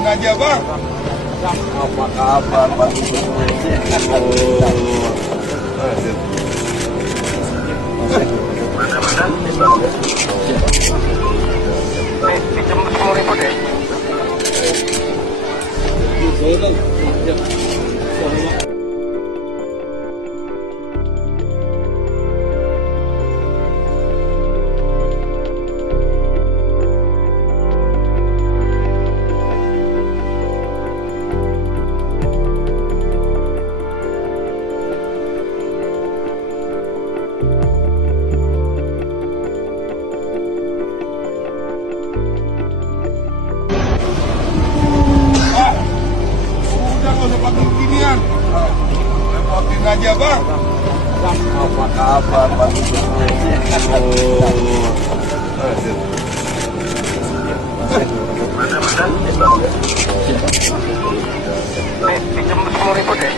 Repotin aja bang. Apa kabar Pak Udah gak usah pakai ginian. Repotin aja bang. Apa kabar Pak Pinjam 10.000 deh.